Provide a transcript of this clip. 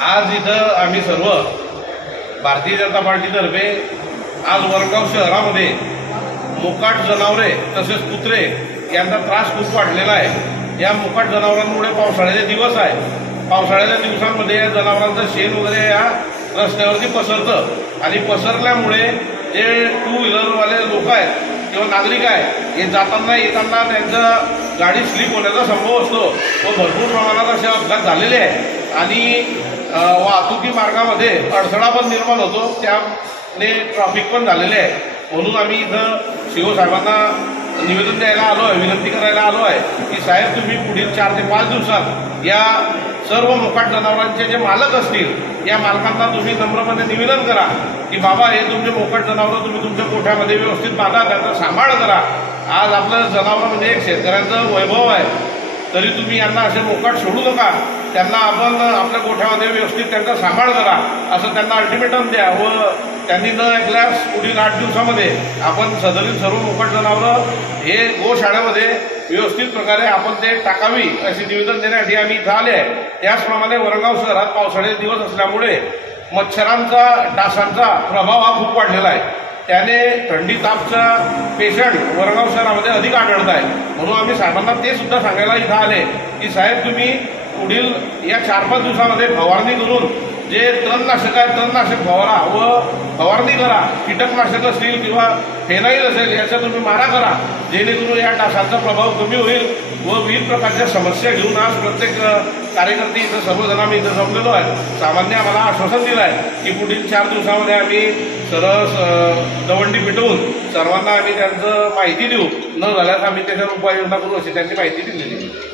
आज इथं आम्ही सर्व भारतीय जनता पार्टीतर्फे आज वरणगाव शहरामध्ये मोकाट जनावरे तसेच कुत्रे यांचा त्रास खूप वाढलेला आहे। या मोकाट जनावरांमुळे पावसाळ्याचे दिवस आहे। पावसाळ्याच्या दिवसांमध्ये या जनावरांचं शेण वगैरे या रस्त्यावरती पसरतं आणि पसरल्यामुळे जे टू व्हीलरवाले लोक आहेत किंवा नागरिक आहेत हे जाताना येताना त्यांचं गाडी स्लिप होण्याचा संभव असतो व भरपूर प्रमाणात असे अपघात झालेले आहेत आणि वाहतुकी मार्गामध्ये अडथळा पण निर्माण होतो, त्याने ट्रॅफिक पण झालेले आहे। म्हणून आम्ही इथं सीओ साहेबांना निवेदन द्यायला आलो आहे, विनंती करायला आलो आहे की साहेब तुम्ही पुढील 4 ते 5 दिवसात या सर्व मोकाट जनावरांचे जे मालक असतील या मालकांना तुम्ही नम्रपणे निवेदन करा की बाबा हे तुमचे मोकाट जनावरं तुम्ही तुमच्या गोठ्यामध्ये व्यवस्थित बांधा, त्यांचा सांभाळ करा। आज आपलं जनावर म्हणजे एक शेतकऱ्यांचं वैभव आहे, तरी तुम्ही यांना असे मोकाट सोडू नका। त्यांना आपण आपल्या गोठ्यामध्ये व्यवस्थित त्यांचा सांभाळ करा असं त्यांना अल्टिमेटम द्या व त्यांनी न ऐकल्यास पुढील 8 दिवसामध्ये आपण सदरील सर्व मोकाट जनावरं हे गोशाळेमध्ये व्यवस्थित प्रकारे आपण ते टाकावी असे निवेदन देण्यासाठी आम्ही इथं आले आहे। त्याचप्रमाणे वरणगाव शहरात पावसाळ्याचे दिवस असल्यामुळे मच्छरांचा डासांचा प्रभाव हा खूप वाढलेला आहे। त्याने थंडी तापचा पेशंट वरणगाव शहरामध्ये अधिक आढळत आहे। म्हणून आम्ही साहेबांना ते सुद्धा सांगायला इथं आले की साहेब तुम्ही पुढील या 4-5 दिवसामध्ये फवारणी करून जे तणनाशक आहे तणनाशक फवारा व फवारणी करा। कीटकनाशक असतील किंवा फेनाईल असेल याचा तुम्ही मारा करा, जेणेकरून या डासांचा प्रभाव कमी होईल व विविध प्रकारच्या समस्या घेऊन आज प्रत्येक कार्यकर्ते इथं सर्वजण आम्ही इथं जमलेलो आहे। सामान्य आम्हाला आश्वासन दिलं आहे की पुढील 4 दिवसामध्ये आम्ही सरळ दवंडी पिटवून सर्वांना आम्ही त्यांचं माहिती देऊ, न झाल्यास आम्ही त्याच्यावर उपाययोजना करू अशी त्यांची माहिती दिलेली आहे।